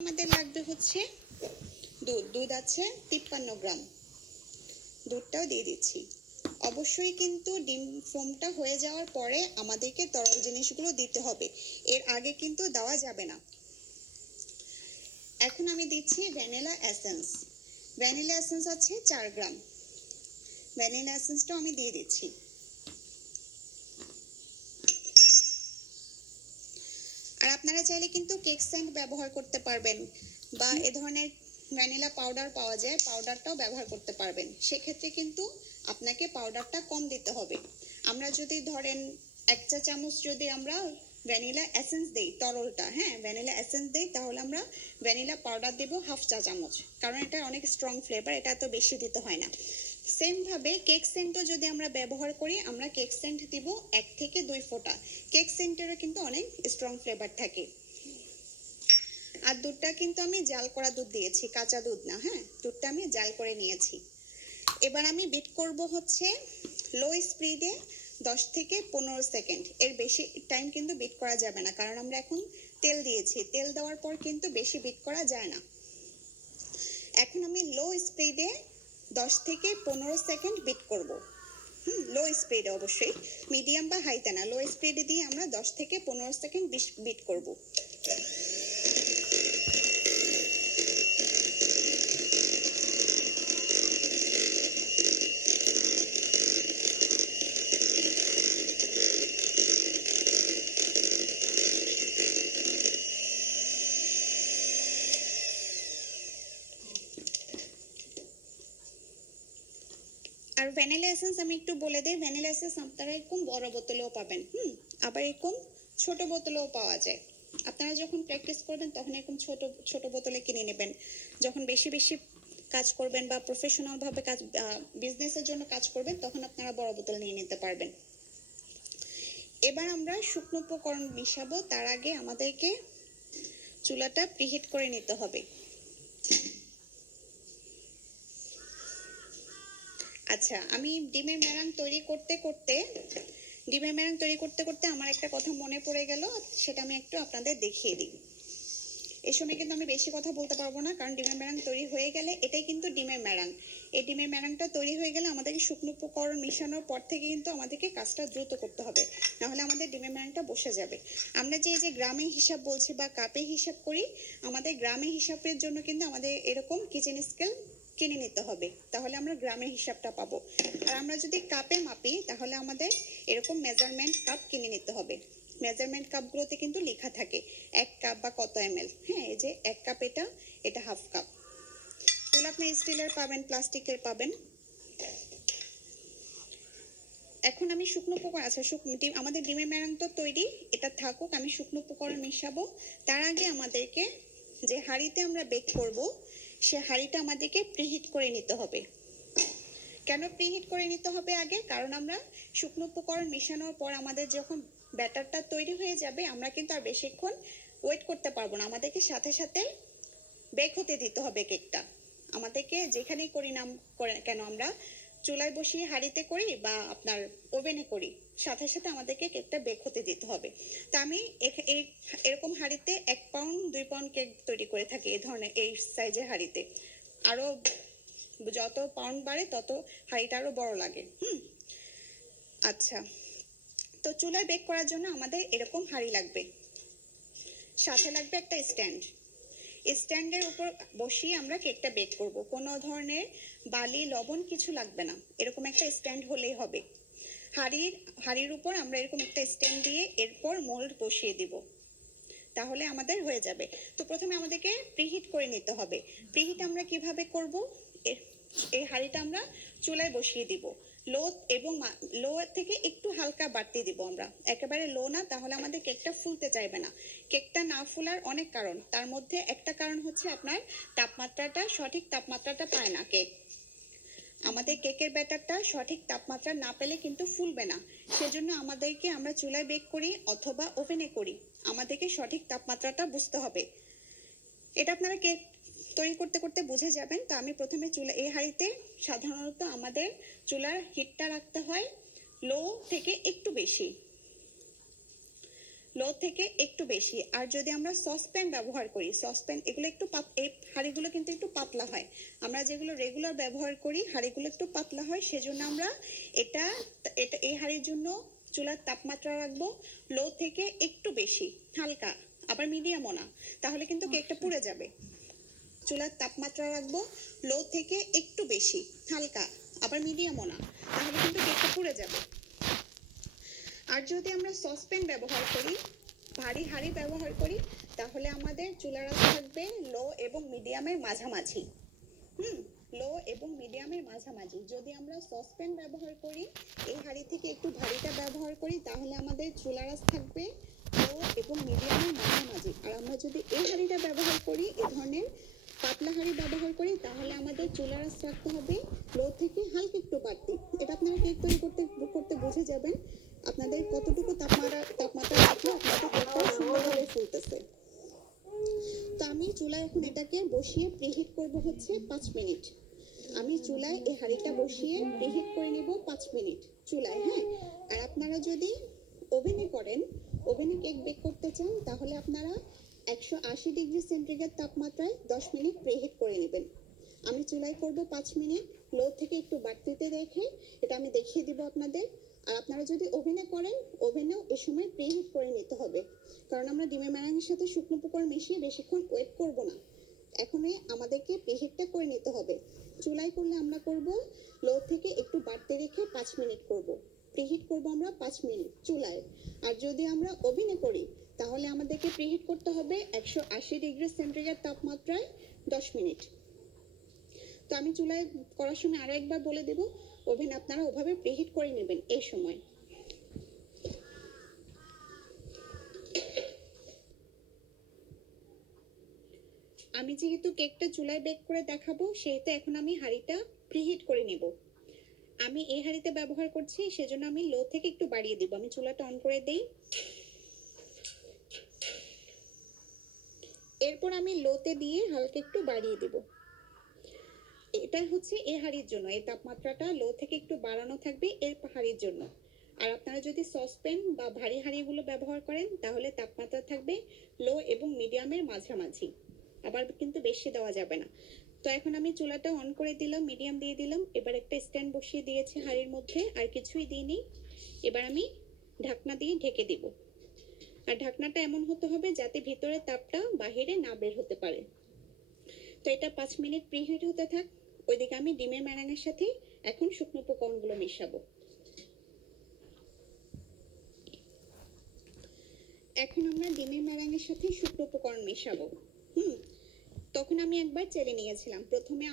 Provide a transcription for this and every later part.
আমাদের লাগবে হচ্ছে দুধ আছে 53 গ্রাম, দুধটাও দিয়ে দিচ্ছি। অবশ্যই কিন্তু ডিম ফোমটা হয়ে যাওয়ার পরে আমাদেরকে তরল জিনিসগুলো দিতে হবে, এর আগে কিন্তু দেওয়া যাবে না। এখন আমি দিচ্ছি ভ্যানিলা এসেন্স। ভ্যানিলা এসেন্স আছে 4 গ্রাম, ভ্যানিলা এসেন্সটাও আমি দিয়ে দিচ্ছি। আর আপনারা চাইলে কিন্তু কেক সেন্ট ব্যবহার করতে পারবেন, বা এ ধরনের ভ্যানিলা পাউডার পাওয়া যায়, পাউডারটাও ব্যবহার করতে পারবেন। সেক্ষেত্রে কিন্তু আপনাকে পাউডারটা কম দিতে হবে। আমরা যদি ধরেন 1 চা চামচ যদি আমরা ভ্যানিলা এসেন্স দেই, তরলটা, হ্যাঁ ভ্যানিলা এসেন্স দেই, তাহলে আমরা ভ্যানিলা পাউডার দেব 1/2 চা চামচ, কারণ এটা অনেক স্ট্রং ফ্লেভার, এটা এত বেশি দিতে হয় না। সেম ভাবে কেক সেন্টও যদি আমরা ব্যবহার করি, আমরা কেক সেন্ট দিব 1 থেকে 2 ফোঁটা। কেক সেন্টেরও কিন্তু অনেক স্ট্রং ফ্লেভার থাকে। আর দুধটা কিন্তু আমি জাল করা দুধ দিয়েছি, কাঁচা দুধ না, হ্যাঁ দুধটা আমি জাল করে নিয়েছি। এবার আমি বিট করব হচ্ছে লো স্পিডে 10 থেকে 15 সেকেন্ড, এর বেশি টাইম কিন্তু বিট করা যাবে না, কারণ আমরা এখন তেল দিয়েছি, তেল দেওয়ার পর কিন্তু বেশি বিট করা যায় না। এখন আমি লো স্পিডে 10 থেকে 15 সেকেন্ড বিট করব। লো স্পিডে, অবশ্যই মিডিয়াম বা হাইতে না, লো স্পিডে দিয়ে আমরা 10 থেকে 15 সেকেন্ড বিট করব। আর ভ্যানিলা এসেন্স আমি একটু বলে দিই, ভ্যানিলা এসেন্স আপনারা এরকম বড় বোতলেও পাবেন, আবার এরকম ছোট বোতলেও পাওয়া যায়। আপনারা যখন প্র্যাকটিস করবেন তখন এরকম ছোট ছোট বোতলে কিনে নেবেন। যখন বেশি বেশি কাজ করবেন বা প্রফেশনাল ভাবে কাজ, বিজনেসের জন্য কাজ করবেন, তখন আপনারা বড় বোতল নিয়ে নিতে পারবেন। এবার আমরা শুকনো উপকরণ মিশাবো, তার আগে আমাদেরকে চুলাটা প্রিহিট করে নিতে হবে। আচ্ছা, আমি ডিমের ম্যারাং তৈরি করতে করতে আমার একটা কথা মনে পড়ে গেল, সেটা আমি একটু আপনাদের দেখিয়ে দিই। এই সময় কিন্তু আমি বেশি কথা বলতে পারবো না, কারণ ডিমের ম্যারাং তৈরি হয়ে গেলে, এটাই কিন্তু ডিমের ম্যারাং, এই ডিমের ম্যারাংটা তৈরি হয়ে গেলে আমাদেরকে শুকনো উপকরণ মিশানোর পর থেকে কিন্তু আমাদেরকে কাজটা দ্রুত করতে হবে, নাহলে আমাদের ডিমের ম্যারাংটা বসে যাবে। আমরা যে গ্রামে হিসাব বলছি বা কাপে হিসাব করি, আমাদের গ্রামে হিসাবের জন্য কিন্তু আমাদের এরকম কিচেন স্কেল কিনে নিতে হবে, তাহলে আমরা গ্রামের হিসাবটা পাবো। আর আমরা যদি কাপে মাপি, তাহলে আমাদের এরকম মেজারমেন্ট কাপ কিনে নিতে হবে। মেজারমেন্ট কাপগুলোতে কিন্তু লেখা থাকে 1 কাপ বা কত ml। হ্যাঁ, এই যে 1 কাপ, এটা 1/2 কাপ। এগুলো আপনি স্টিলের পাবেন, প্লাস্টিকের পাবেন। এখন আমি শুকনো উপকরণ, আচ্ছা আমাদের ডিমের ম্যারাং তো তৈরি, এটা থাকুক, আমি শুকনো উপকরণ মিশাবো। তার আগে আমাদেরকে যে হাঁড়িতে আমরা বেক করব, সে হাঁড়িটা আমাদেরকে প্রিহিট করে নিতে হবে। কেন প্রিহিট করে নিতে হবে আগে? কারণ আমরা শুকনো উপকরণ মেশানোর পর আমাদের যখন ব্যাটারটা তৈরি হয়ে যাবে, আমরা কিন্তু আর বেশিক্ষণ ওয়েট করতে পারবো না, আমাদেরকে সাথে সাথে বেক হতে দিতে হবে কেকটা। আমাদেরকে যেখানেই করি না কেন, আমরা চুলায় বসিয়ে হাঁড়িতে করি বা আপনার ওভেনে করি, সাথে সাথে আমাদেরকে কেকটা বেক হতে দিতে হবে। তা আমি এরকম হাঁড়িতে 1 পাউন্ড 2 পাউন্ড কেক তৈরি করে থাকি, এই ধরনের এই সাইজের হাঁড়িতে। আরো যত পাউন্ড বাড়ে তত হাঁড়িটা আরো বড় লাগে। আচ্ছা, তো চুলায় বেক করার জন্য আমাদের এরকম হাঁড়ি লাগবে, সাথে লাগবে একটা স্ট্যান্ড। স্ট্যান্ডের উপর বসিয়ে আমরা কেকটা বেক করব, কোনো ধরনের বালি লবণ কিছু লাগবে না, এরকম একটা স্ট্যান্ড হলেই হবে। হাঁড়ির উপর আমরা এরকম একটা স্ট্যান্ড দিয়ে এরপর মোল্ড বসিয়ে দিব, তাহলে আমাদের হয়ে যাবে। তো প্রথমে আমাদেরকে প্রিহিট করে নিতে হবে। প্রিহিট আমরা কিভাবে করব? এই হাঁড়িটা আমরা চুলায় বসিয়ে দিব, লো এবং লো থেকে একটু হালকা বাড়তি দিব আমরা, একেবারে লো না, তাহলে আমাদের কেকটা ফুলতে চাইবে না। কেকটা না ফুলার অনেক কারণ, তার মধ্যে একটা কারণ হচ্ছে আপনার তাপমাত্রাটা, সঠিক তাপমাত্রাটা পায় না কেক। আমাদের কেকের ব্যাটারটা সঠিক তাপমাত্রা না পেলে কিন্তু ফুলবে না। সেজন্য আমাদেরকে, আমরা চুলায় বেক করি অথবা ওভেনে করি, আমাদেরকে সঠিক তাপমাত্রাটা বুঝতে হবে। এটা আপনারা কেক তৈরি করতে করতে বুঝে যাবেন। তো আমি প্রথমে এই হাঁড়িতে সাধারণত আমাদের চুলার হিটটা রাখতে হয় লো থেকে একটু বেশি, লো থেকে একটু বেশি। আর যদি আমরা সসপ্যান ব্যবহার করি, সসপ্যান এগুলো একটু এই হাঁড়িগুলো কিন্তু একটু পাতলা হয়। আমরা যেগুলো রেগুলার ব্যবহার করি হাঁড়িগুলো একটু পাতলা হয়, সেজন্য আমরা এটা এটা এই হাঁড়ির জন্য চুলার তাপমাত্রা রাখবো লো থেকে একটু বেশি, হালকা, আবার মিডিয়ামও না, তাহলে কিন্তু কেকটা পুড়ে যাবে। চুলার তাপমাত্রা রাখবো লো থেকে একটু বেশি, হালকা, আবার মিডিয়ামও না, তাহলে কিন্তু কেকটা পুড়ে যাবে। আর যদি আমরা সসপ্যান ব্যবহার করি, ভারী হাঁড়ি ব্যবহার করি, তাহলে আমাদের চুলার আঁচ থাকবে লো এবং মিডিয়ামের মাঝামাঝি। লো এবং মিডিয়ামের মাঝামাঝি। যদি আমরা সসপ্যান ব্যবহার করি, এই হাঁড়ি থেকে একটু ভারীটা ব্যবহার করি, তাহলে আমাদের চুলার আঁচ থাকবে লো এবং মিডিয়ামের মাঝামাঝি। আর আমরা যদি এই হাঁড়িটা ব্যবহার করি, এ ধরনের পাতলা হাঁড়ি ব্যবহার করি, তাহলে আমাদের চুলার আঁচ রাখতে হবে লো থেকে হালকা একটু বাড়তি। এটা আপনারা কেক তৈরি করতে করতে বুঝে যাবেন আপনাদের কতটুকু তাপমাত্রা রাখলে আপনাদের কেকটা সুন্দরভাবে ফুলতেছে। তো আমি চুলায় এখন এটাকে বসিয়ে প্রিহিট করব হচ্ছে 5 মিনিট। আমি চুলায় এই হাঁড়িটা বসিয়ে প্রিহিট করে নিব 5 মিনিট চুলায়, হ্যাঁ। আর আপনারা যদি ওভেনে করেন, ওভেনে কেক বেক করতে চান, তাহলে আপনারা 180 ডিগ্রি সেন্টিগ্রেড তাপমাত্রায় 10 মিনিট প্রিহিট করে নেবেন। আমি চুলায় করব 5 মিনিট, লো থেকে একটু বাড়তিতে রেখে এটা আমি দেখিয়ে দিব আপনাদের। আর আপনারা যদি ওভেনে করেন, ওভেনেও এ সময় প্রিহিট করে নিতে হবে, কারণ আমরা ডিমের ম্যারাঙের সাথে শুকনো উপকরণ মিশিয়ে বেশিক্ষণ ওয়েট করব না, এখনই আমাদেরকে প্রিহিটটা করে নিতে হবে। চুলায় করলে আমরা করব লো থেকে একটু বাড়তে রেখে 5 মিনিট করব, প্রিহিট করব আমরা 5 মিনিট চুলায়। আর যদি আমরা ওভেনে করি, তাহলে আমাদেরকে প্রিহিট করতে হবে 180 ডিগ্রি সেন্টিগ্রেড তাপমাত্রায় 10 মিনিট। তো আমি চুলায় করার সময় আরো একবার বলে দেব, ওভেন আপনারা ওভাবে প্রিহিট করে নেবেন এই সময়। আমি যেহেতু কেকটা চুলায় বেক করে দেখাবো, সেহেতু এখন আমি হাঁড়িটা প্রিহিট করে নেব। আমি এই হাঁড়িতে ব্যবহার করছি, সেজন্য আমি লো থেকে একটু বাড়িয়ে দিব। আমি চুলাটা অন করে দেই, এরপর আমি লোতে দিয়ে হালকা একটু বাড়িয়ে দেব। এটা হচ্ছে এই হাঁড়ির জন্য, এই তাপমাত্রাটা লো থেকে একটু বাড়ানো থাকবে এর হাঁড়ির জন্য। আর আপনারা যদি সসপ্যান বা ভারী হাঁড়িগুলো ব্যবহার করেন, তাহলে তাপমাত্রা থাকবে লো এবং মিডিয়ামের মাঝামাঝি, আবার কিন্তু বেশি দেওয়া যাবে না। তো এখন আমি চুলাটা অন করে দিলাম, মিডিয়াম দিয়ে দিলাম, এবার একটা স্ট্যান্ড বসিয়ে দিয়েছি হাঁড়ির মধ্যে, আর কিছুই দিইনি। এবার আমি ঢাকনা দিয়ে ঢেকে দিব। আর ঢাকনাটা এমন হতে হবে যাতে ভিতরে তাপটা বাহিরে না বের হতে পারে। তো এটা 5 মিনিট প্রিহিট হতে থাক। ওইদিকে আমি ডিমের ম্যারাঙের সাথে এখন শুকনো উপকরণগুলো মেশাবো। এখন আমরা ডিমের ম্যারাঙের সাথে শুকনো উপকরণ মেশাবো। তখন আমি একবার চেলে নিয়েছিলাম, প্রথমে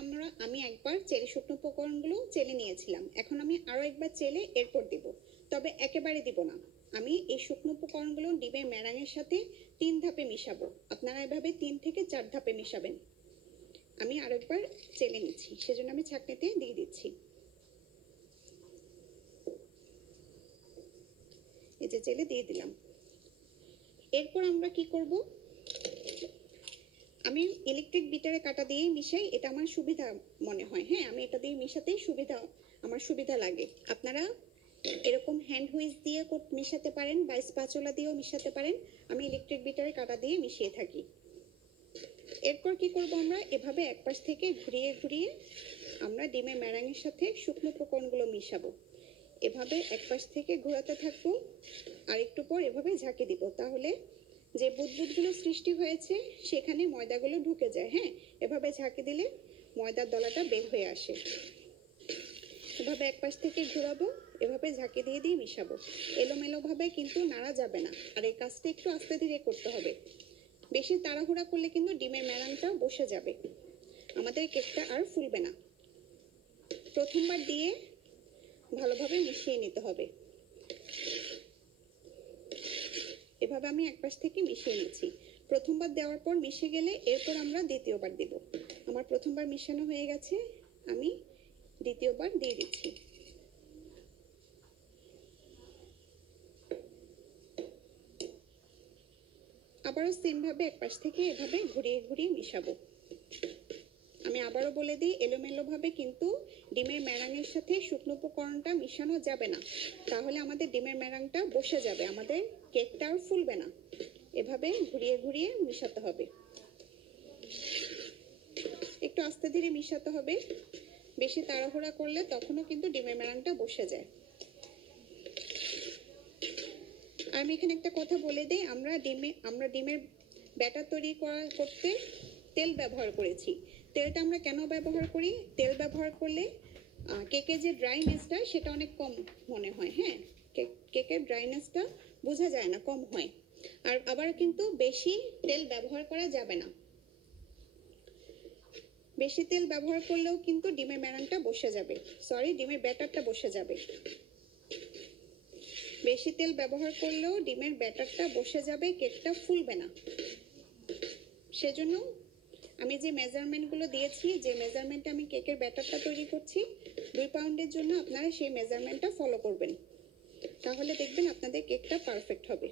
আমি একবার চেলে শুকনো উপকরণগুলো চেলে নিয়েছিলাম, এখন আমি আরো একবার চেলে এরপর দিব, তবে একেবারে দিব না। আমি এই শুকনো উপকরণগুলো ডিমের ম্যারাঙের সাথে 3 ধাপে মিশাবো, আপনারা এভাবে 3 থেকে 4 ধাপে মিশাবেন। আমি আরেকবার চেলে নিচ্ছি, সেজন্য আমি ছাঁকনিতে দিয়ে দিচ্ছি। এই যে চেলে দিয়ে দিলাম। এরপর আমরা কি করব, আমি ইলেকট্রিক বিটারে কাটা দিয়ে মিশাই, এটা আমার সুবিধা মনে হয়, হ্যাঁ, আমি এটা দিয়ে মিশাতেই আমার সুবিধা লাগে। আপনারা এরকম হ্যান্ড হুইস দিয়ে মিশাতে পারেন বা স্প্যাচুলা দিয়েও মিশাতে পারেন, আমি ইলেকট্রিক বিটারে কাটা দিয়ে মিশিয়ে থাকি। এরপর কি করব, আমরা এভাবে এক পাশ থেকে ঘুরিয়ে ঘুরিয়ে আমরা ডিমের ম্যারাঙের সাথে শুকনো উপকরণগুলো মিশাবো। এভাবে এক পাশ থেকে ঘোরাতে থাকবো, আর একটু পর এভাবে ঝাঁকে দিব, তাহলে যে বুদবুদগুলো সৃষ্টি হয়েছে সেখানে ময়দাগুলো ঢুকে যায়, হ্যাঁ। এভাবে ঝাঁকে দিলে ময়দার দলাটা বের হয়ে আসে। এভাবে এক পাশ থেকে ঘোরাবো, এভাবে ঝাঁকে দিয়ে দিয়ে মিশাবো। এলোমেলো ভাবে কিন্তু নাড়া যাবে না, আর এই কাজটা একটু আস্তে ধীরে করতে হবে। বেশি তাড়াহুড়া করলে কিন্তু ডিমের ম্যারাংটা বসে যাবে, আমাদের কেকটা আর ফুলবে না। প্রথমবার দিয়ে ভালোভাবে মিশিয়ে নিতে হবে। এভাবে আমি এক পাশ থেকে মিশিয়ে নিচ্ছি। প্রথমবার দেওয়ার পর মিশে গেলে এরপর আমরা দ্বিতীয়বার দেব। আমার প্রথমবার মিশানো হয়ে গেছে, আমি দ্বিতীয়বার দিয়ে দিচ্ছি। আবারও সেম ভাবে এক পাশ থেকে এভাবে ঘুরিয়ে ঘুরিয়ে মিশাবো। আমি আবারও বলে দিই, এলোমেলোভাবে কিন্তু ডিমের ম্যারাঙের সাথে শুকনো উপকরণটা মিশানো যাবে না, তাহলে আমাদের ডিমের ম্যারাংটা বসে যাবে, আমাদের কেকটা আর ফুলবে না। এভাবে ঘুরিয়ে ঘুরিয়ে মিশাতে হবে, একটু আস্তে ধীরে মিশাতে হবে, বেশি তাড়াহুড়া করলে তখনও কিন্তু ডিমের ম্যারাংটা বসে যায়। আমি এখানে একটা কথা বলে দিই, আমরা ডিমের ব্যাটার তৈরি করতে তেল ব্যবহার করেছি। তেলটা আমরা কেন ব্যবহার করি? তেল ব্যবহার করলে কেকের যে ড্রাইনেসটা সেটা অনেক কম মনে হয়। হ্যাঁ, কেকের ড্রাইনেসটা বোঝা যায় না, কম হয়। আর আবার কিন্তু বেশি তেল ব্যবহার করা যাবে না, বেশি তেল ব্যবহার করলেও কিন্তু ডিমের ম্যারাংটা বসে যাবে, ডিমের ব্যাটারটা বসে যাবে। বেশি তেল ব্যবহার করলেও ডিমের ব্যাটারটা বসে যাবে, কেকটা ফুলবে না। সেজন্য আমি যে মেজারমেন্টগুলো দিয়েছি, যে মেজারমেন্টে আমি কেকের ব্যাটারটা তৈরি করছি 2 পাউন্ডের জন্য, আপনারা সেই মেজারমেন্টটা ফলো করবেন, তাহলে দেখবেন আপনাদের কেকটা পারফেক্ট হবে।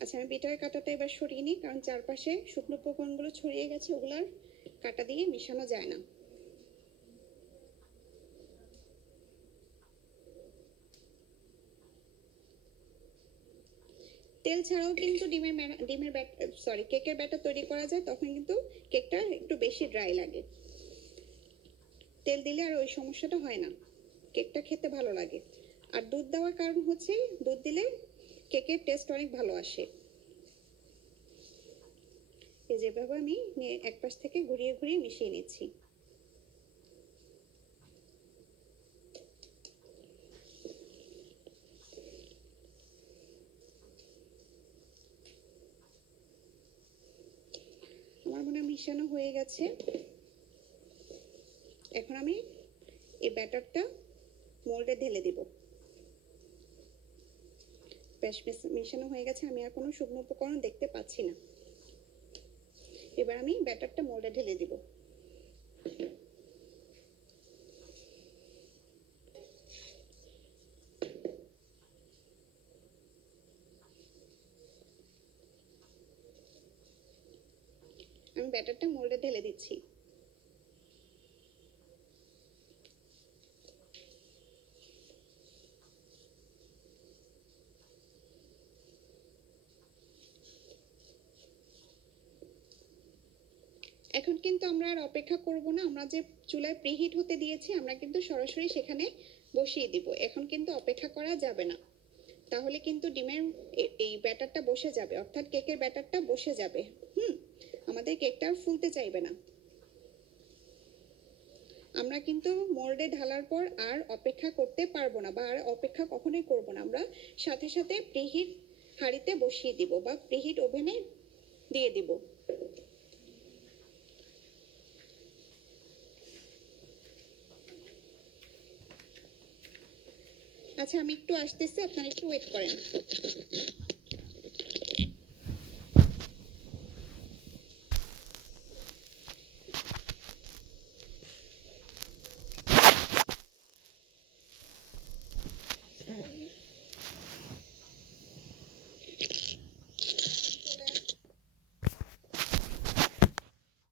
আচ্ছা, আমি বিটার কাঁটাটা এবার সরিয়ে নিই, কারণ চারপাশে শুকনো উপকরণগুলো ছড়িয়ে গেছে, ওগুলার কাঁটা দিয়ে মিশানো যায় না। তেল ছাড়াও কিন্তু কেকের ব্যাটার তৈরি করা যায়, তখন কিন্তু কেকটা একটু বেশি ড্রাই লাগে। তেল দিলে আর ওই সমস্যাটা হয় না, কেকটা খেতে ভালো লাগে। আর দুধ দেওয়ার কারণ হচ্ছে, দুধ দিলে কেকের টেস্ট অনেক ভালো আসে। এই যেভাবে আমি এক পাশ থেকে ঘুরিয়ে ঘুরিয়ে মিশিয়ে নিচ্ছি। আমার মনে হয় মিশানো হয়ে গেছে। এখন আমি এই ব্যাটারটা মোল্ডে ঢেলে দিব। বেশ মিশানো হয়ে গেছে, আমি আর কোনো শুকনো উপকরণ দেখতে পাচ্ছি না। এবার আমি ব্যাটারটা মোল্ডে ঢেলে দিব। আমি ব্যাটারটা মোল্ডে ঢেলে দিচ্ছি। এখন কিন্তু আমরা আর অপেক্ষা করব না, আমরা যে চুলায় প্রিহিট হতে দিয়েছি আমরা কিন্তু সরাসরি সেখানে বসিয়ে দিব। এখন কিন্তু অপেক্ষা করা যাবে না, তাহলে কিন্তু ডিমের এই ব্যাটারটা বসে যাবে, অর্থাৎ কেকের ব্যাটারটা বসে যাবে। আমাদের কেকটা আর ফুলতে চাইবে না। আমরা কিন্তু মোল্ডে ঢালার পর আর অপেক্ষা করতে পারবো না, বা আর অপেক্ষা কখনোই করব না। আমরা সাথে সাথে প্রিহিট হাঁড়িতে বসিয়ে দিব বা প্রিহিট ওভেনে দিয়ে দিব। আচ্ছা, আমি একটু আসতেছি, আপনারা একটু ওয়েট করেন।